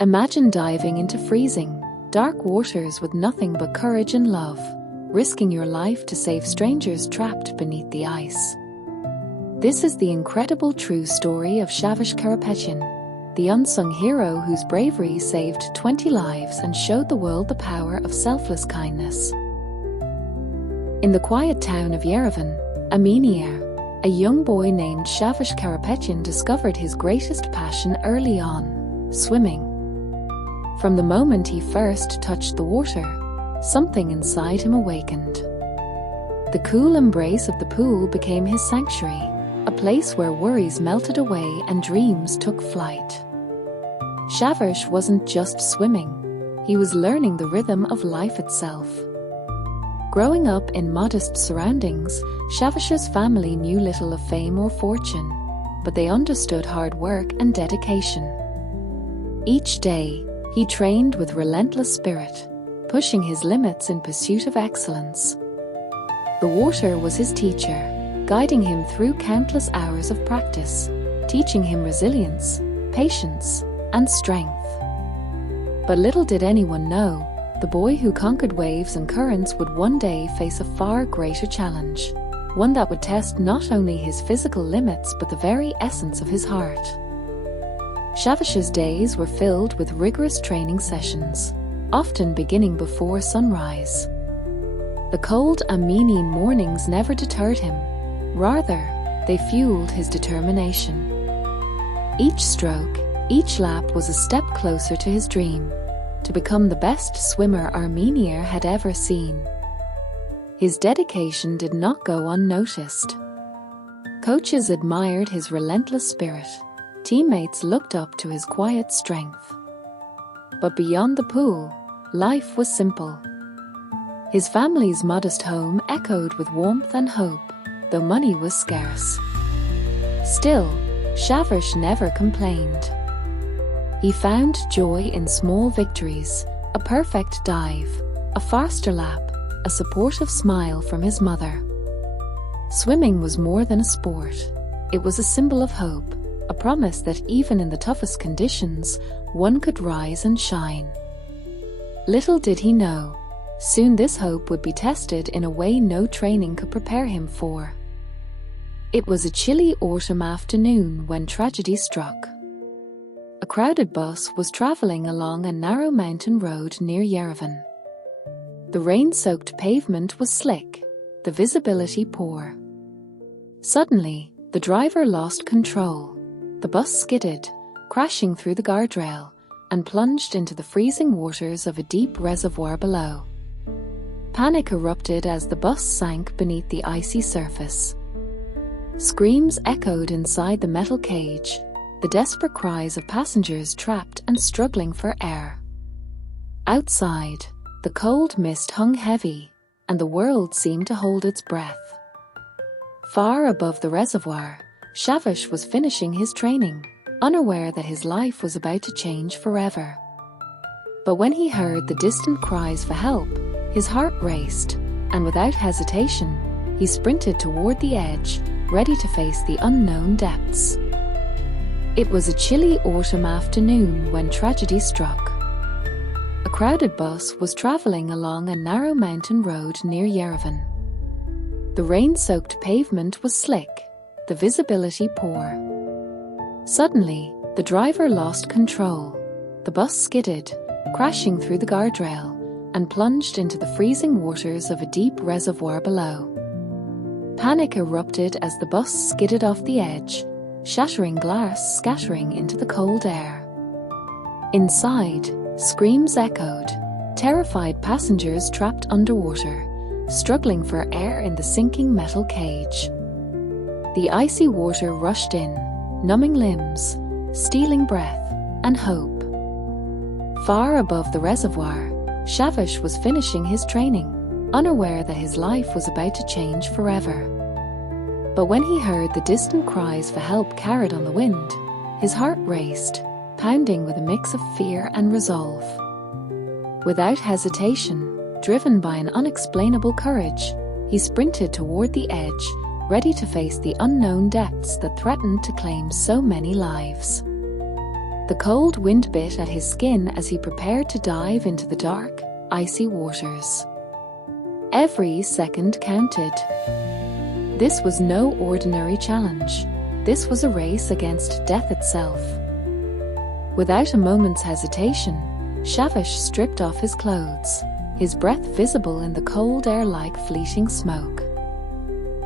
Imagine diving into freezing, dark waters with nothing but courage and love, risking your life to save strangers trapped beneath the ice. This is the incredible true story of Shavarsh Karapetyan, the unsung hero whose bravery saved 20 lives and showed the world the power of selfless kindness. In the quiet town of Yerevan, Armenia, a young boy named Shavarsh Karapetyan discovered his greatest passion early on: swimming. From the moment he first touched the water, something inside him awakened. The cool embrace of the pool became his sanctuary, a place where worries melted away and dreams took flight. Shavarsh wasn't just swimming, he was learning the rhythm of life itself. Growing up in modest surroundings, Shavarsh's family knew little of fame or fortune, but they understood hard work and dedication. Each day, he trained with relentless spirit, pushing his limits in pursuit of excellence. The water was his teacher, guiding him through countless hours of practice, teaching him resilience, patience, and strength. But little did anyone know, the boy who conquered waves and currents would one day face a far greater challenge, one that would test not only his physical limits but the very essence of his heart. Shavarsh's days were filled with rigorous training sessions, often beginning before sunrise. The cold Armenian mornings never deterred him, rather, they fueled his determination. Each stroke, each lap was a step closer to his dream, to become the best swimmer Armenia had ever seen. His dedication did not go unnoticed. Coaches admired his relentless spirit. Teammates looked up to his quiet strength. But beyond the pool, life was simple. His family's modest home echoed with warmth and hope, though money was scarce. Still, Shavarsh never complained. He found joy in small victories: a perfect dive, a faster lap, a supportive smile from his mother. Swimming was more than a sport. It was a symbol of hope, a promise that even in the toughest conditions, one could rise and shine. Little did he know, soon this hope would be tested in a way no training could prepare him for. It was a chilly autumn afternoon when tragedy struck. A crowded bus was traveling along a narrow mountain road near Yerevan. The rain-soaked pavement was slick, the visibility poor. Suddenly, the driver lost control. The bus skidded, crashing through the guardrail, and plunged into the freezing waters of a deep reservoir below. Panic erupted as the bus sank beneath the icy surface. Screams echoed inside the metal cage, the desperate cries of passengers trapped and struggling for air. Outside, the cold mist hung heavy, and the world seemed to hold its breath. Far above the reservoir, Shavarsh was finishing his training, unaware that his life was about to change forever. But when he heard the distant cries for help, his heart raced, and without hesitation, he sprinted toward the edge, ready to face the unknown depths. It was a chilly autumn afternoon when tragedy struck. A crowded bus was traveling along a narrow mountain road near Yerevan. The rain-soaked pavement was slick, the visibility poor. Suddenly, the driver lost control. The bus skidded, crashing through the guardrail, and plunged into the freezing waters of a deep reservoir below. Panic erupted as the bus skidded off the edge, shattering glass scattering into the cold air. Inside, screams echoed, terrified passengers trapped underwater, struggling for air in the sinking metal cage. The icy water rushed in, numbing limbs, stealing breath, and hope. Far above the reservoir, Shavarsh was finishing his training, unaware that his life was about to change forever. But when he heard the distant cries for help carried on the wind, his heart raced, pounding with a mix of fear and resolve. Without hesitation, driven by an unexplainable courage, he sprinted toward the edge, ready to face the unknown depths that threatened to claim so many lives. The cold wind bit at his skin as he prepared to dive into the dark, icy waters. Every second counted. This was no ordinary challenge. This was a race against death itself. Without a moment's hesitation, Shavarsh stripped off his clothes, his breath visible in the cold air like fleeting smoke.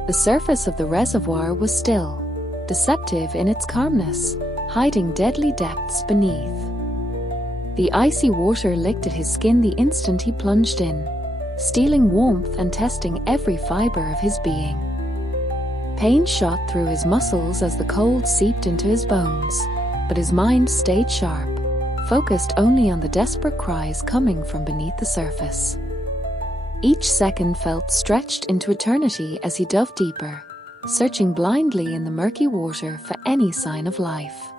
The surface of the reservoir was still, deceptive in its calmness, hiding deadly depths beneath. The icy water licked at his skin the instant he plunged in, stealing warmth and testing every fiber of his being. Pain shot through his muscles as the cold seeped into his bones, but his mind stayed sharp, focused only on the desperate cries coming from beneath the surface. Each second felt stretched into eternity as he dove deeper, searching blindly in the murky water for any sign of life.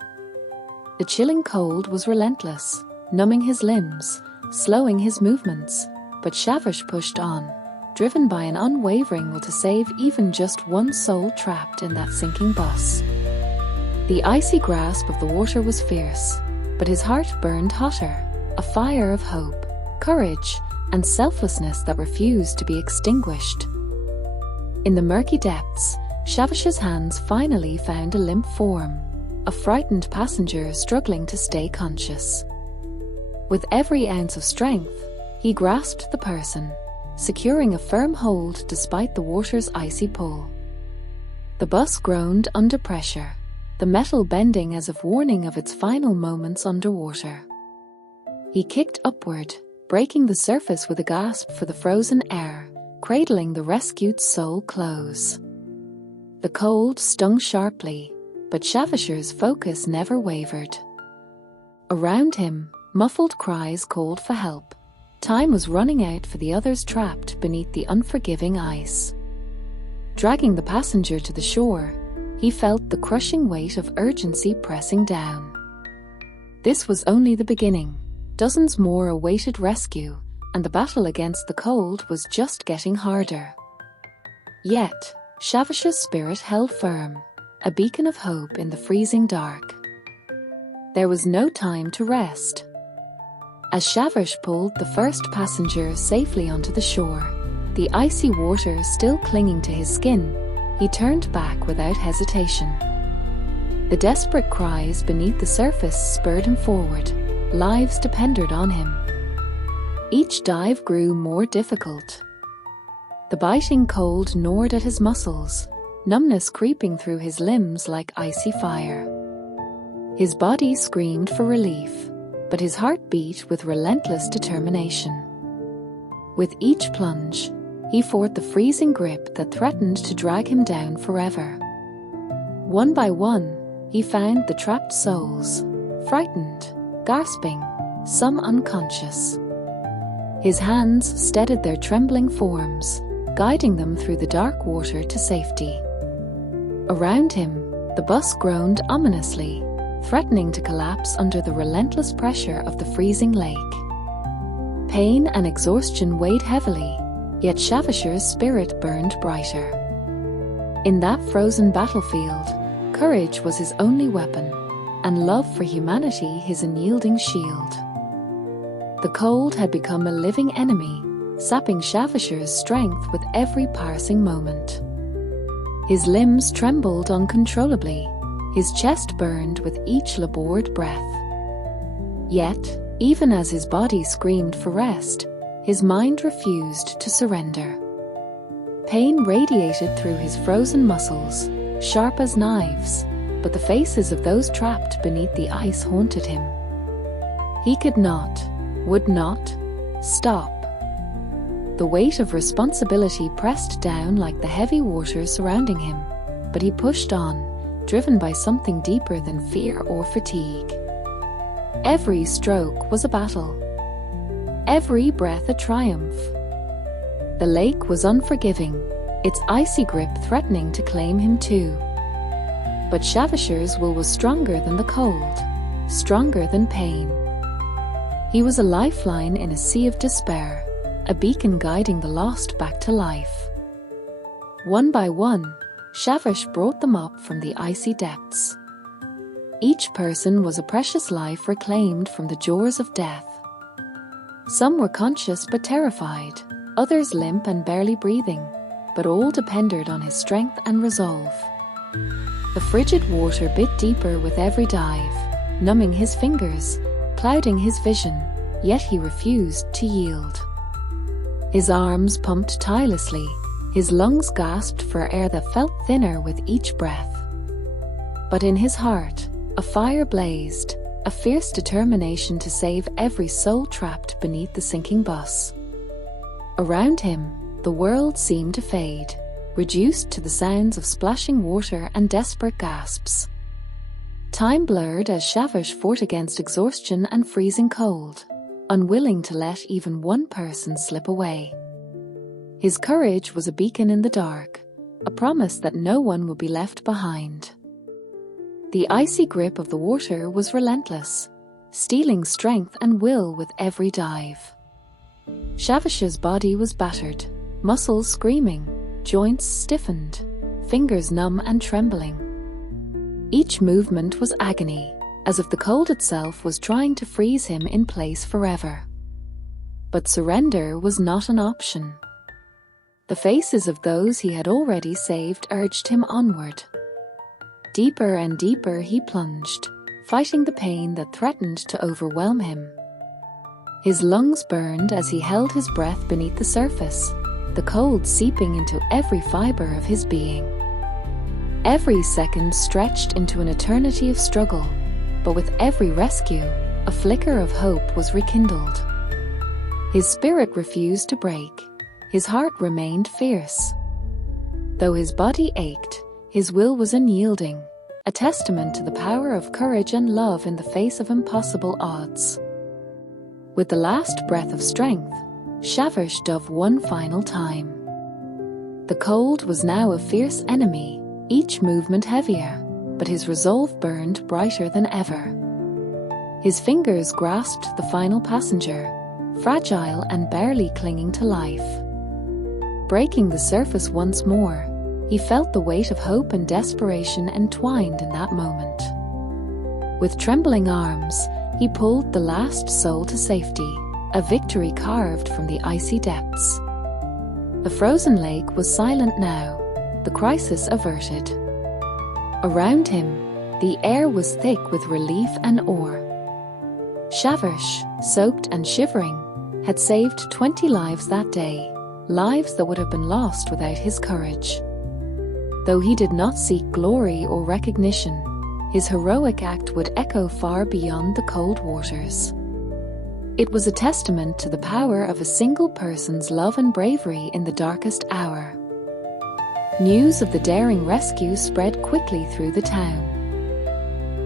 The chilling cold was relentless, numbing his limbs, slowing his movements, but Shavarsh pushed on, driven by an unwavering will to save even just one soul trapped in that sinking bus. The icy grasp of the water was fierce, but his heart burned hotter, a fire of hope, courage, and selflessness that refused to be extinguished. In the murky depths, Shavarsh's hands finally found a limp form, a frightened passenger struggling to stay conscious. With every ounce of strength, he grasped the person, securing a firm hold despite the water's icy pull. The bus groaned under pressure, the metal bending as if warning of its final moments underwater. He kicked upward, breaking the surface with a gasp for the frozen air, cradling the rescued soul close. The cold stung sharply, but Shavarsh's focus never wavered. Around him, muffled cries called for help. Time was running out for the others trapped beneath the unforgiving ice. Dragging the passenger to the shore, he felt the crushing weight of urgency pressing down. This was only the beginning. Dozens more awaited rescue, and the battle against the cold was just getting harder. Yet, Shavarsh's spirit held firm, a beacon of hope in the freezing dark. There was no time to rest. As Shavarsh pulled the first passenger safely onto the shore, the icy water still clinging to his skin, he turned back without hesitation. The desperate cries beneath the surface spurred him forward. Lives depended on him. Each dive grew more difficult. The biting cold gnawed at his muscles, numbness creeping through his limbs like icy fire. His body screamed for relief, but his heart beat with relentless determination. With each plunge, he fought the freezing grip that threatened to drag him down forever. One by one, he found the trapped souls, frightened, gasping, some unconscious. His hands steadied their trembling forms, guiding them through the dark water to safety. Around him, the bus groaned ominously, threatening to collapse under the relentless pressure of the freezing lake. Pain and exhaustion weighed heavily, yet Shavarsh's spirit burned brighter. In that frozen battlefield, courage was his only weapon, and love for humanity his unyielding shield. The cold had become a living enemy, sapping Shavarsh's strength with every passing moment. His limbs trembled uncontrollably, his chest burned with each labored breath. Yet, even as his body screamed for rest, his mind refused to surrender. Pain radiated through his frozen muscles, sharp as knives, but the faces of those trapped beneath the ice haunted him. He could not, would not, stop. The weight of responsibility pressed down like the heavy water surrounding him, but he pushed on, driven by something deeper than fear or fatigue. Every stroke was a battle. Every breath a triumph. The lake was unforgiving, its icy grip threatening to claim him too. But Shavarsh's will was stronger than the cold, stronger than pain. He was a lifeline in a sea of despair, a beacon guiding the lost back to life. One by one, Shavarsh brought them up from the icy depths. Each person was a precious life reclaimed from the jaws of death. Some were conscious but terrified, others limp and barely breathing, but all depended on his strength and resolve. The frigid water bit deeper with every dive, numbing his fingers, clouding his vision, yet he refused to yield. His arms pumped tirelessly, his lungs gasped for air that felt thinner with each breath. But in his heart, a fire blazed, a fierce determination to save every soul trapped beneath the sinking bus. Around him, the world seemed to fade, reduced to the sounds of splashing water and desperate gasps. Time blurred as Shavarsh fought against exhaustion and freezing cold, unwilling to let even one person slip away. His courage was a beacon in the dark, a promise that no one would be left behind. The icy grip of the water was relentless, stealing strength and will with every dive. Shavarsh's body was battered, muscles screaming, joints stiffened, fingers numb and trembling. Each movement was agony, as if the cold itself was trying to freeze him in place forever. But surrender was not an option. The faces of those he had already saved urged him onward. Deeper and deeper he plunged, fighting the pain that threatened to overwhelm him. His lungs burned as he held his breath beneath the surface, the cold seeping into every fiber of his being. Every second stretched into an eternity of struggle, but with every rescue, a flicker of hope was rekindled. His spirit refused to break, his heart remained fierce. Though his body ached, his will was unyielding, a testament to the power of courage and love in the face of impossible odds. With the last breath of strength, Shavarsh dove one final time. The cold was now a fierce enemy, each movement heavier, but his resolve burned brighter than ever. His fingers grasped the final passenger, fragile and barely clinging to life. Breaking the surface once more, he felt the weight of hope and desperation entwined in that moment. With trembling arms, he pulled the last soul to safety, a victory carved from the icy depths. The frozen lake was silent now, the crisis averted. Around him, the air was thick with relief and awe. Shavarsh, soaked and shivering, had saved 20 lives that day, lives that would have been lost without his courage. Though he did not seek glory or recognition, his heroic act would echo far beyond the cold waters. It was a testament to the power of a single person's love and bravery in the darkest hour. News of the daring rescue spread quickly through the town.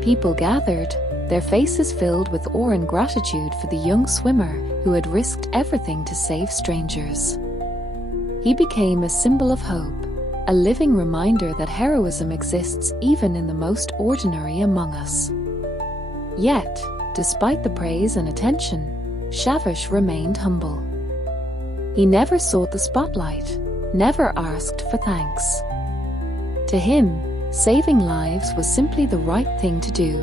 People gathered, their faces filled with awe and gratitude for the young swimmer who had risked everything to save strangers. He became a symbol of hope, a living reminder that heroism exists even in the most ordinary among us. Yet, despite the praise and attention, Shavarsh remained humble. He never sought the spotlight, never asked for thanks. To him, saving lives was simply the right thing to do,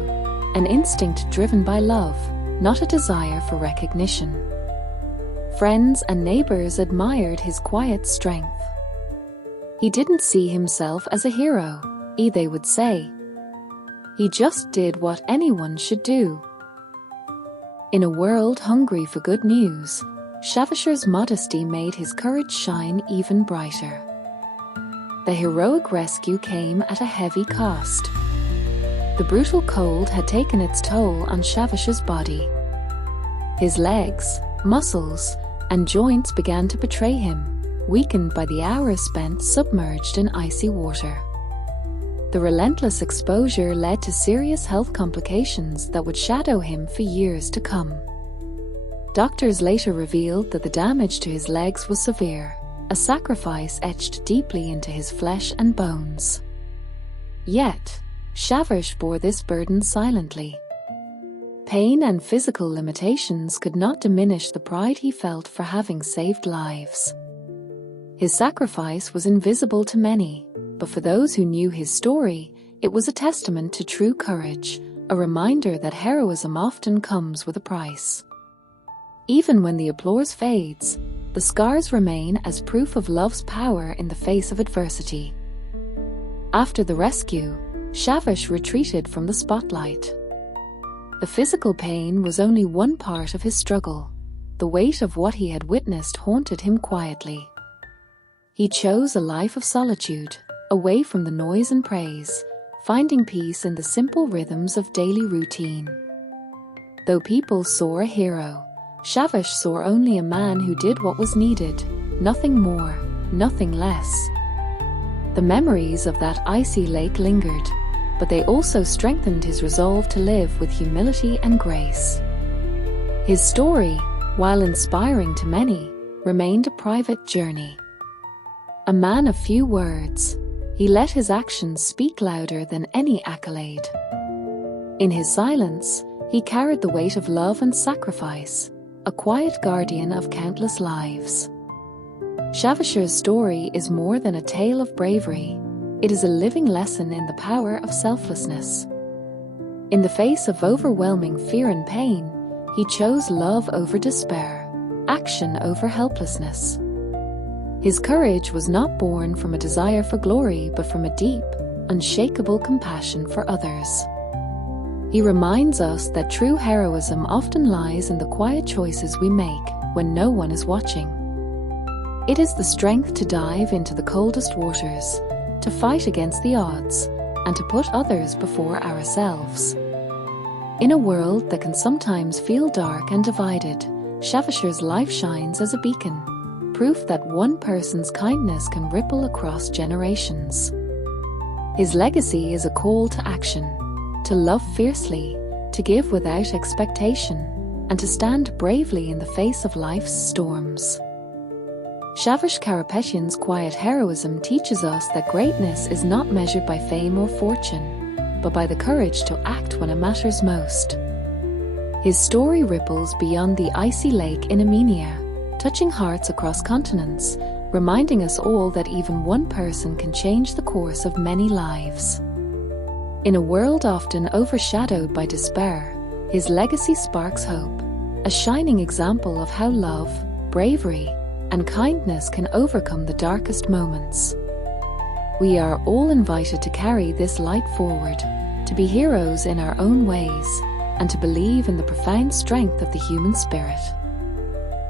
an instinct driven by love, not a desire for recognition. Friends and neighbors admired his quiet strength. He didn't see himself as a hero, they would say. He just did what anyone should do. In a world hungry for good news, Shavarsh's modesty made his courage shine even brighter. The heroic rescue came at a heavy cost. The brutal cold had taken its toll on Shavarsh's body. His legs, muscles, and joints began to betray him, weakened by the hours spent submerged in icy water. The relentless exposure led to serious health complications that would shadow him for years to come. Doctors later revealed that the damage to his legs was severe, a sacrifice etched deeply into his flesh and bones. Yet, Shavarsh bore this burden silently. Pain and physical limitations could not diminish the pride he felt for having saved lives. His sacrifice was invisible to many, but for those who knew his story, it was a testament to true courage, a reminder that heroism often comes with a price. Even when the applause fades, the scars remain as proof of love's power in the face of adversity. After the rescue, Shavarsh retreated from the spotlight. The physical pain was only one part of his struggle. The weight of what he had witnessed haunted him quietly. He chose a life of solitude, away from the noise and praise, finding peace in the simple rhythms of daily routine. Though people saw a hero, Shavarsh saw only a man who did what was needed, nothing more, nothing less. The memories of that icy lake lingered, but they also strengthened his resolve to live with humility and grace. His story, while inspiring to many, remained a private journey. A man of few words, he let his actions speak louder than any accolade. In his silence, he carried the weight of love and sacrifice, a quiet guardian of countless lives. Shavarsh's story is more than a tale of bravery. It is a living lesson in the power of selflessness. In the face of overwhelming fear and pain, he chose love over despair, action over helplessness. His courage was not born from a desire for glory but from a deep, unshakable compassion for others. He reminds us that true heroism often lies in the quiet choices we make when no one is watching. It is the strength to dive into the coldest waters, to fight against the odds, and to put others before ourselves. In a world that can sometimes feel dark and divided, Shavarsh's life shines as a beacon, proof that one person's kindness can ripple across generations. His legacy is a call to action, to love fiercely, to give without expectation, and to stand bravely in the face of life's storms. Shavarsh Karapetyan's quiet heroism teaches us that greatness is not measured by fame or fortune, but by the courage to act when it matters most. His story ripples beyond the icy lake in Armenia, touching hearts across continents, reminding us all that even one person can change the course of many lives. In a world often overshadowed by despair, his legacy sparks hope, a shining example of how love, bravery, and kindness can overcome the darkest moments. We are all invited to carry this light forward, to be heroes in our own ways, and to believe in the profound strength of the human spirit.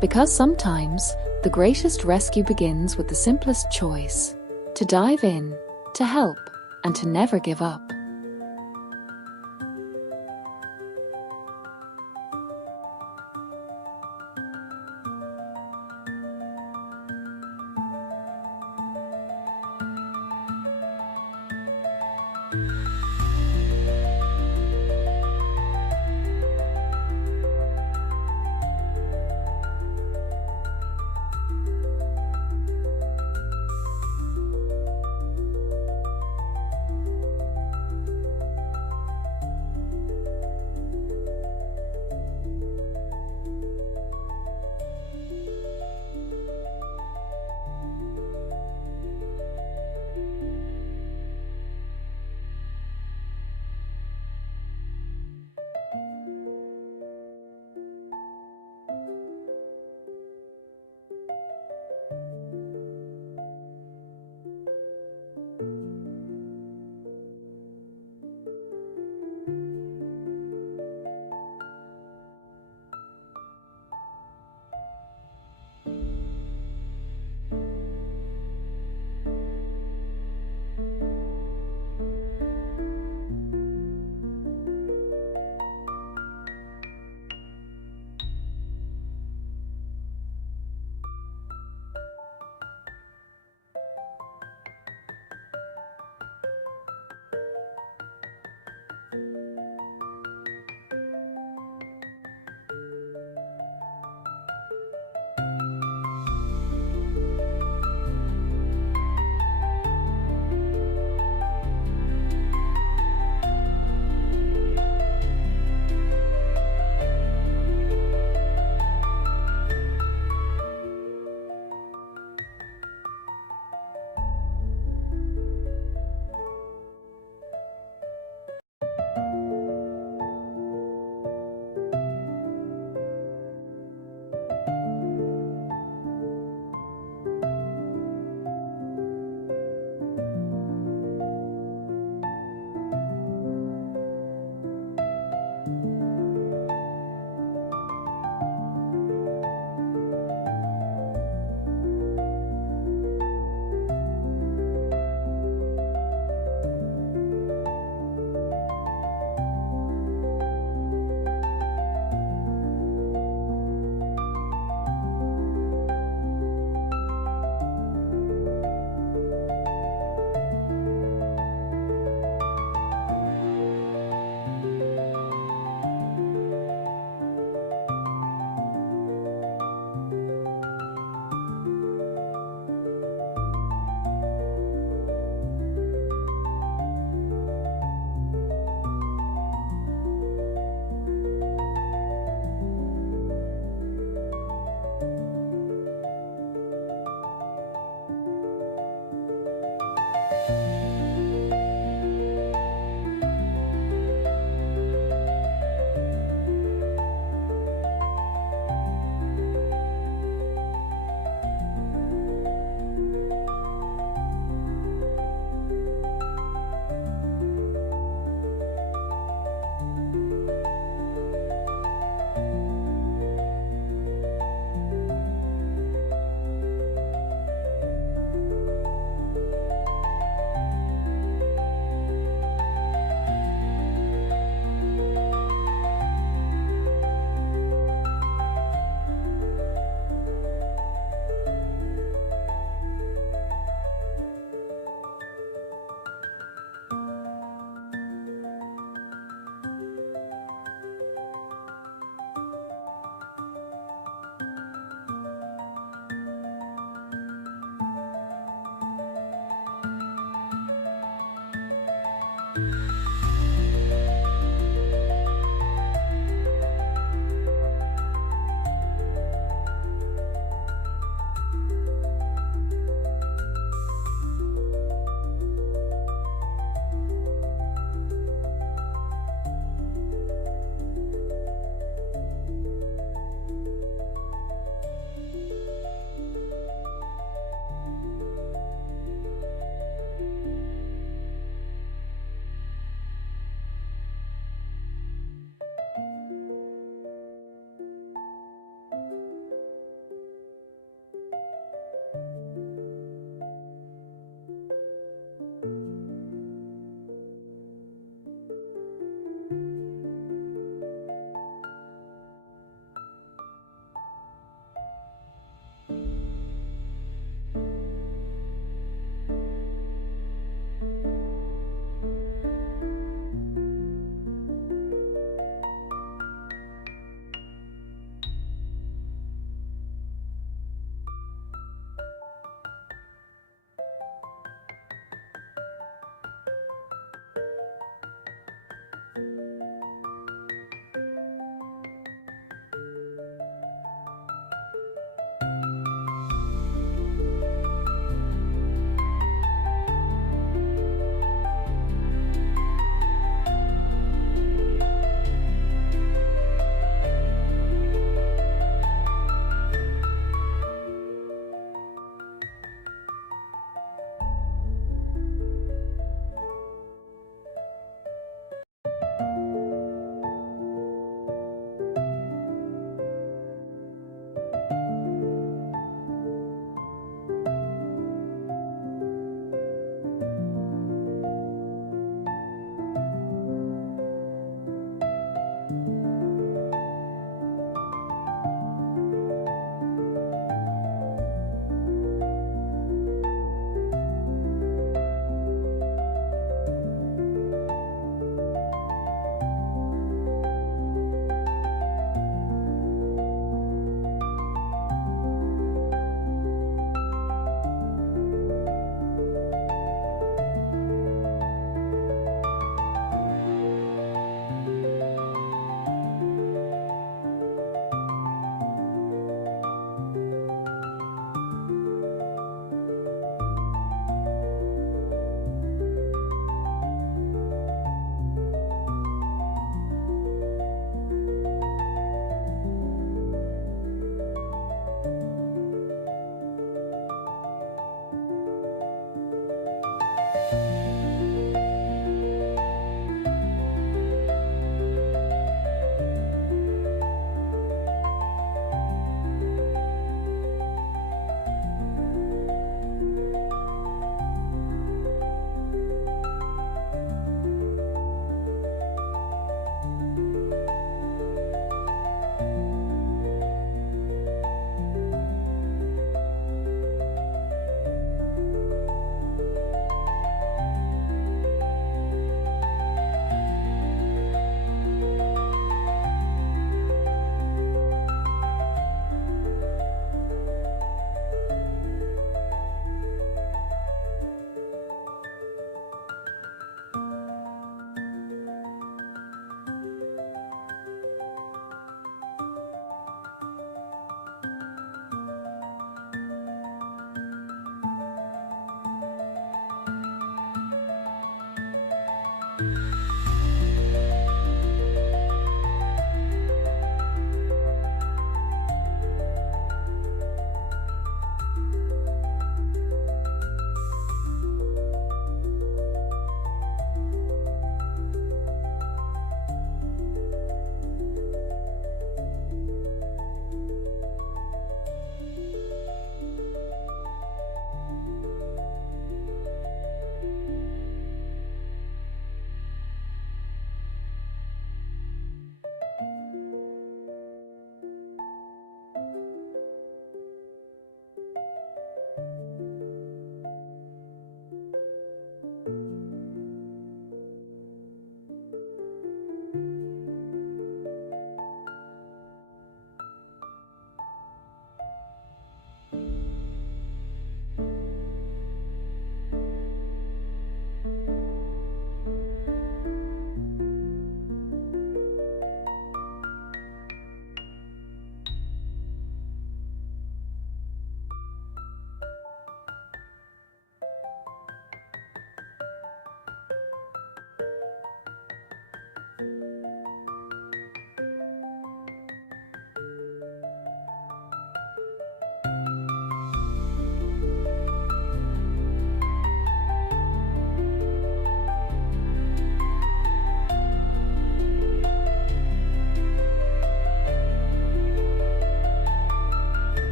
Because sometimes, the greatest rescue begins with the simplest choice: to dive in, to help, and to never give up.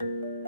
Thank you.